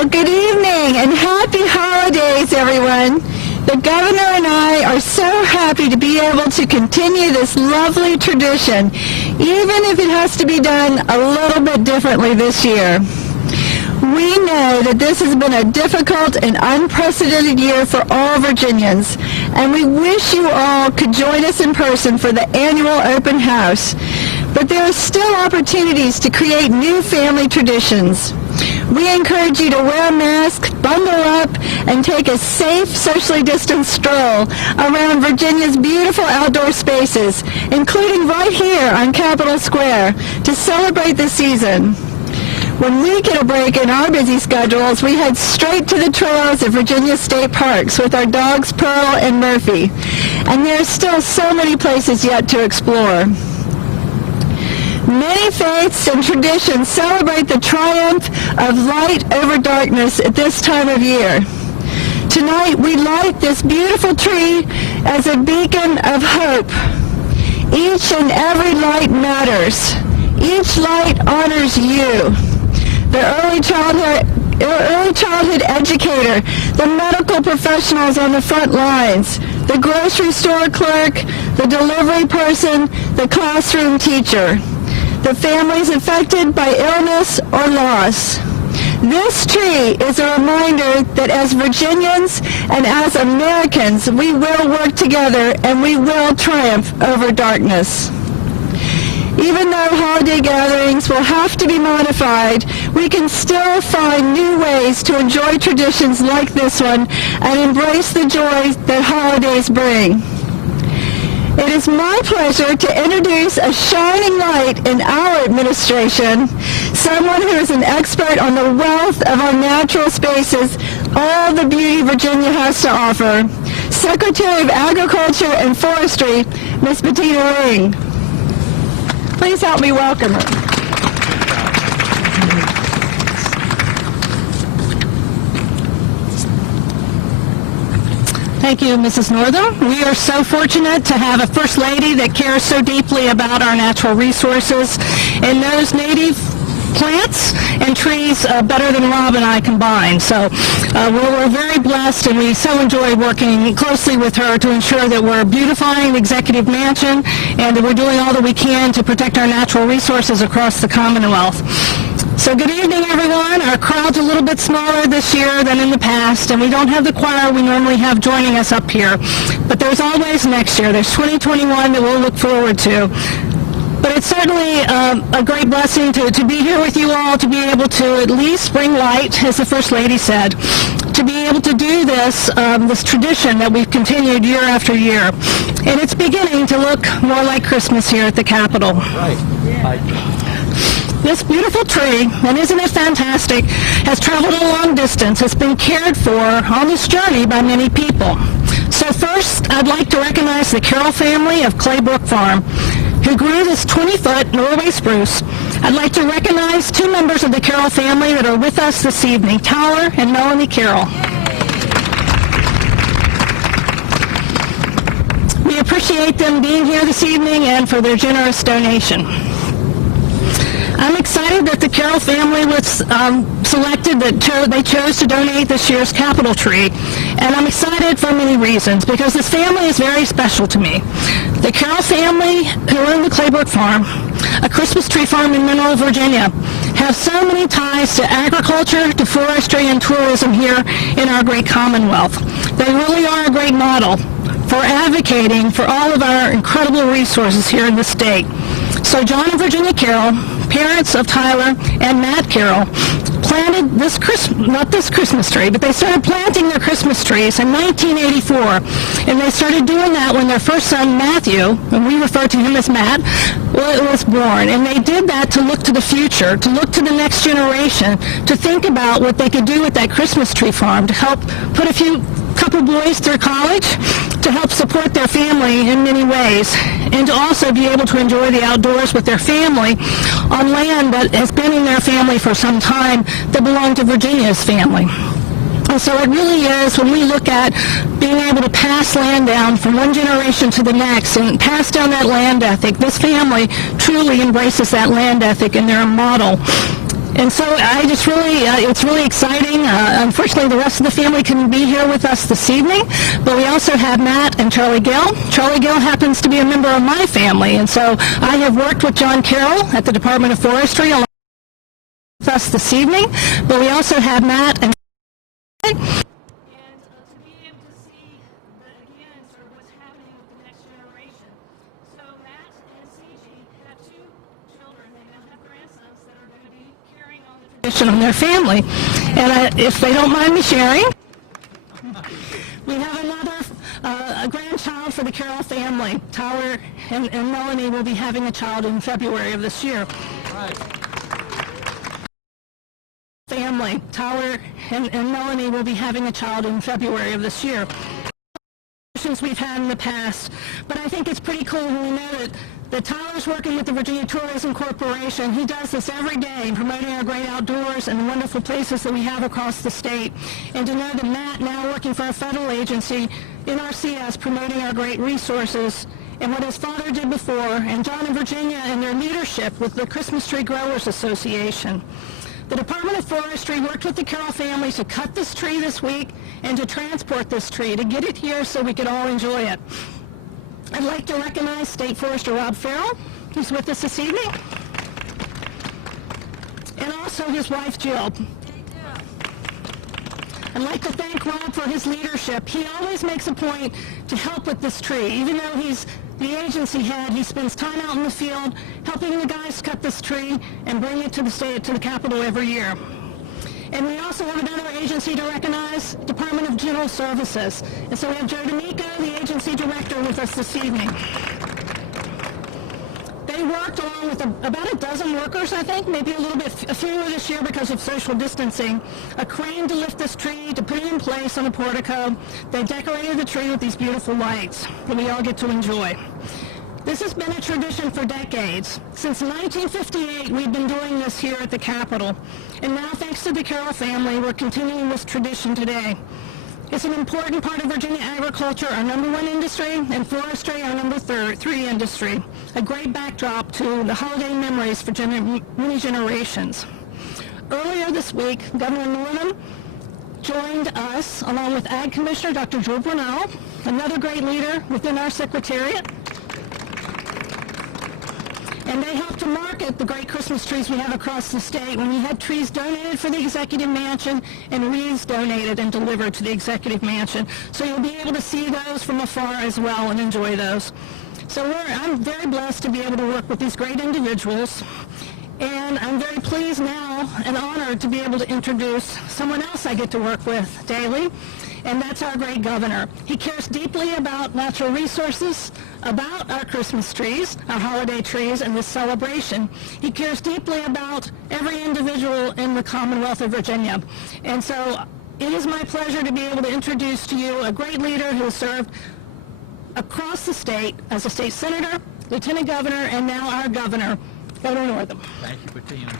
Well, good evening and happy holidays, everyone. The governor and I are so happy to be able to continue this lovely tradition, even if it has to be done a little bit differently this year. We know that this has been a difficult and unprecedented year for all Virginians, and we wish you all could join us in person for the annual open house. But there are still opportunities to create new family traditions. We encourage you to wear a mask, bundle up, and take a safe, socially distanced stroll around Virginia's beautiful outdoor spaces, including right here on Capitol Square, to celebrate the season. When we get a break in our busy schedules, we head straight to the trails of Virginia State Parks with our dogs Pearl and Murphy. And there are still so many places yet to explore. Many faiths and traditions celebrate the triumph of light over darkness at this time of year. Tonight, we light this beautiful tree as a beacon of hope. Each and every light matters. Each light honors you. The early childhood educator, the medical professionals on the front lines, the grocery store clerk, the delivery person, the classroom teacher, the families affected by illness or loss. This tree is a reminder that as Virginians and as Americans, we will work together and we will triumph over darkness. Even though holiday gatherings will have to be modified, we can still find new ways to enjoy traditions like this one and embrace the joy that holidays bring. It is my pleasure to introduce a shining light in our administration, someone who is an expert on the wealth of our natural spaces, all the beauty Virginia has to offer, Secretary of Agriculture and Forestry, Ms. Bettina Ring. Please help me welcome her. Thank you, Mrs. Northam. We are so fortunate to have a First Lady that cares so deeply about our natural resources and knows native plants and trees better than Rob and I combined. So we're very blessed, and we so enjoy working closely with her to ensure that we're beautifying the Executive Mansion and that we're doing all that we can to protect our natural resources across the Commonwealth. So good evening, everyone. Our crowd's a little bit smaller this year than in the past, and we don't have the choir we normally have joining us up here. But there's always next year. There's 2021 that we'll look forward to. But it's certainly a great blessing to be here with you all, to be able to at least bring light, as the First Lady said, to be able to do this, this tradition that we've continued year after year. And it's beginning to look more like Christmas here at the Capitol. Right. Yeah. This beautiful tree, and isn't it fantastic, has traveled a long distance. It's been cared for on this journey by many people. So first, I'd like to recognize the Carroll family of Claybrook Farm, who grew this 20-foot Norway spruce. I'd like to recognize two members of the Carroll family that are with us this evening, Tyler and Melanie Carroll. We appreciate them being here this evening and for their generous donation. I'm excited that the Carroll family was selected, that they chose to donate this year's Capitol tree. And I'm excited for many reasons, because this family is very special to me. The Carroll family, who own the Claybrook Farm, a Christmas tree farm in Mineral, Virginia, have so many ties to agriculture, to forestry, and tourism here in our great Commonwealth. They really are a great model for advocating for all of our incredible resources here in the state. So John and Virginia Carroll, parents of Tyler and Matt Carroll, planted this not this Christmas tree, but they started planting their Christmas trees in 1984. And they started doing that when their first son, Matthew, and we refer to him as Matt, was born. And they did that to look to the future, to look to the next generation, to think about what they could do with that Christmas tree farm, to help put couple boys through college, to help support their family in many ways, and to also be able to enjoy the outdoors with their family on land that has been in their family for some time that belonged to Virginia's family. And so it really is, when we look at being able to pass land down from one generation to the next and pass down that land ethic, this family truly embraces that land ethic, and they're a model. And so I just really, it's really exciting. Unfortunately, the rest of the family couldn't be here with us this evening, but we also have Matt and Charlie Gill. Charlie Gill happens to be a member of my family, and so I have worked with John Carroll at the Department of Forestry along with us this evening, but we also have Matt and to be able to see, again, sort of what's happening with the next generation. So Matt and CG have two children. They now have grandsons that are going to be carrying on the tradition on their family. And if they don't mind me sharing, we have another a grandchild for the Carroll family. Tyler and Melanie will be having a child in February of this year. Family. Tyler and Melanie will be having a child in February of this year. We've had in the past, but I think it's pretty cool when we know that Tyler's working with the Virginia Tourism Corporation. He does this every day, promoting our great outdoors and the wonderful places that we have across the state. And to know that Matt, now working for a federal agency, NRCS, promoting our great resources, and what his father did before, and John and Virginia and their leadership with the Christmas Tree Growers Association. The Department of Forestry worked with the Carroll family to cut this tree this week and to transport this tree, to get it here so we could all enjoy it. I'd like to recognize State Forester Rob Farrell, who's with us this evening, and also his wife Jill. I'd like to thank Rob for his leadership. He always makes a point to help with this tree. Even though he's the agency head, he spends time out in the field helping the guys cut this tree and bring it to the Capitol every year. And we also have another agency to recognize, Department of General Services. And so we have Joe D'Amico, the agency director, with us this evening. They worked along with about a dozen workers, I think, maybe a fewer this year because of social distancing, a crane to lift this tree, to put it in place on a portico. They decorated the tree with these beautiful lights that we all get to enjoy. This has been a tradition for decades. Since 1958, we've been doing this here at the Capitol. And now, thanks to the Carroll family, we're continuing this tradition today. It's an important part of Virginia agriculture, our #1 industry, and forestry, our #3 industry. A great backdrop to the holiday memories for many generations. Earlier this week, Governor Northam joined us, along with Ag Commissioner Dr. Joe Brunel, another great leader within our Secretariat. And they helped to market the great Christmas trees we have across the state when we had trees donated for the Executive Mansion and wreaths donated and delivered to the Executive Mansion. So you'll be able to see those from afar as well and enjoy those. So I'm very blessed to be able to work with these great individuals. And I'm very pleased now and honored to be able to introduce someone else I get to work with daily, and that's our great governor. He cares deeply about natural resources, about our Christmas trees, our holiday trees, and this celebration. He cares deeply about every individual in the Commonwealth of Virginia. And so it is my pleasure to be able to introduce to you a great leader who has served across the state as a state senator, lieutenant governor, and now our governor, Governor Northam. Thank you, Bettina.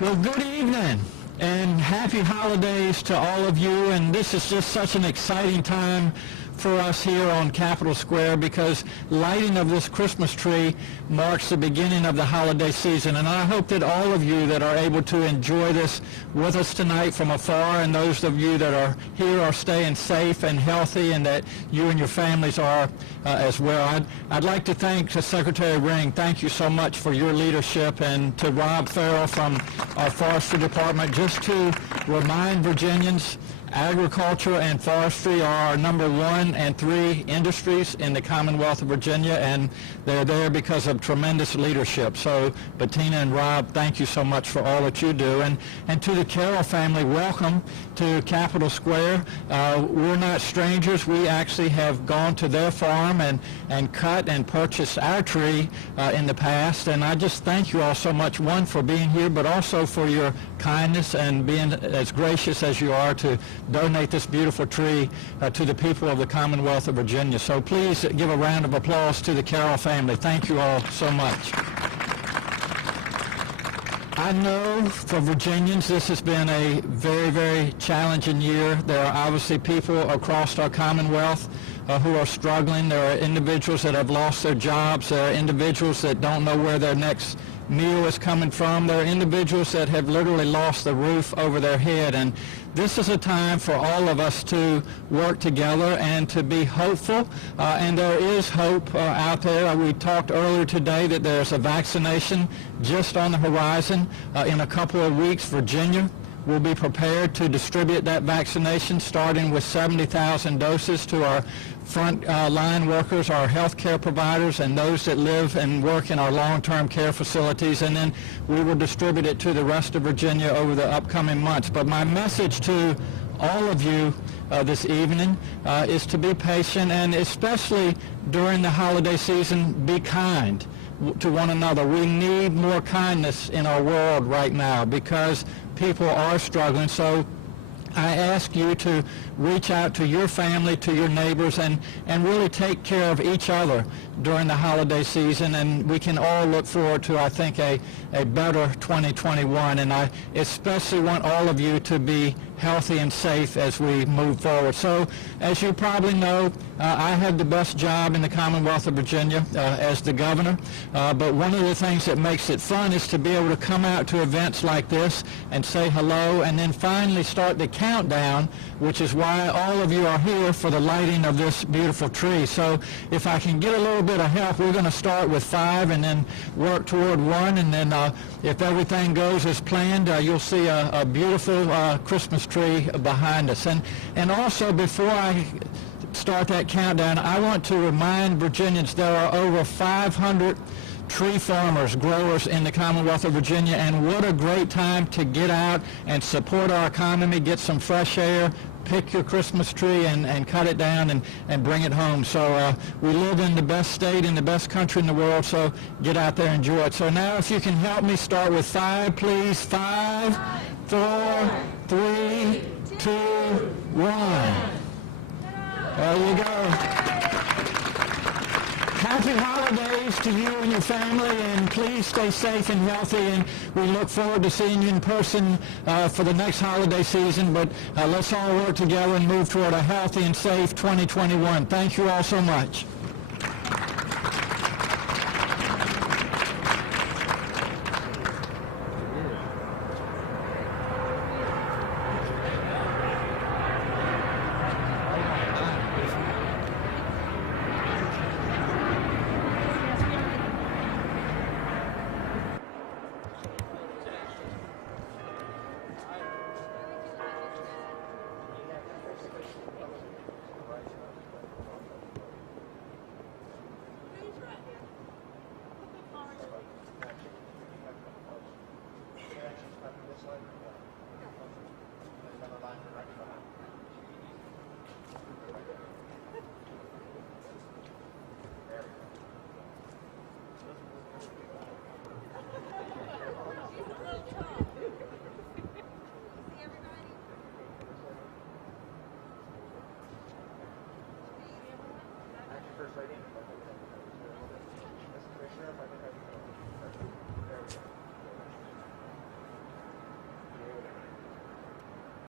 Well, good evening and happy holidays to all of you. And this is just such an exciting time for us here on Capitol Square because lighting of this Christmas tree marks the beginning of the holiday season. And I hope that all of you that are able to enjoy this with us tonight from afar, and those of you that are here are staying safe and healthy, and that you and your families are as well. I'd like to thank Secretary Ring. Thank you so much for your leadership, and to Rob Farrell from our Forestry Department, just to remind Virginians agriculture and forestry are our #1 and 3 industries in the Commonwealth of Virginia, and they're there because of tremendous leadership. So Bettina and Rob, thank you so much for all that you do. And to the Carroll family, welcome to Capitol Square. We're not strangers. We actually have gone to their farm and cut and purchased our tree in the past. And I just thank you all so much, one, for being here, but also for your kindness and being as gracious as you are to donate this beautiful tree to the people of the Commonwealth of Virginia. So please give a round of applause to the Carroll family. Thank you all so much. I know for Virginians this has been a very, very challenging year. There are obviously people across our Commonwealth who are struggling. There are individuals that have lost their jobs. There are individuals that don't know where their next meal is coming from. There are individuals that have literally lost the roof over their head, and this is a time for all of us to work together and to be hopeful, and there is hope out there. We talked earlier today that there's a vaccination just on the horizon. In a couple of weeks, Virginia will be prepared to distribute that vaccination, starting with 70,000 doses to our front line workers, our health care providers, and those that live and work in our long-term care facilities, and then we will distribute it to the rest of Virginia over the upcoming months. But my message to all of you this evening is to be patient, and especially during the holiday season, be kind to one another. We need more kindness in our world right now because people are struggling. So I ask you to reach out to your family, to your neighbors, and really take care of each other during the holiday season, and we can all look forward to, I think, a better 2021. And I especially want all of you to be healthy and safe as we move forward. So, as you probably know, I have the best job in the Commonwealth of Virginia as the governor, but one of the things that makes it fun is to be able to come out to events like this and say hello, and then finally start the countdown, which is why all of you are here for the lighting of this beautiful tree. So if I can get a little bit of help, we're going to start with 5 and then work toward 1, and then if everything goes as planned, you'll see a beautiful Christmas tree behind us. And also, before I start that countdown, I want to remind Virginians there are over 500 tree farmers, growers in the Commonwealth of Virginia, and what a great time to get out and support our economy, get some fresh air, pick your Christmas tree and cut it down and bring it home. So we live in the best state, in the best country in the world, so get out there and enjoy it. So now if you can help me start with 5, please. 5, 4, 3, 2, 1. There you go. Happy holidays to you and your family, and please stay safe and healthy, and we look forward to seeing you in person for the next holiday season, but let's all work together and move toward a healthy and safe 2021. Thank you all so much.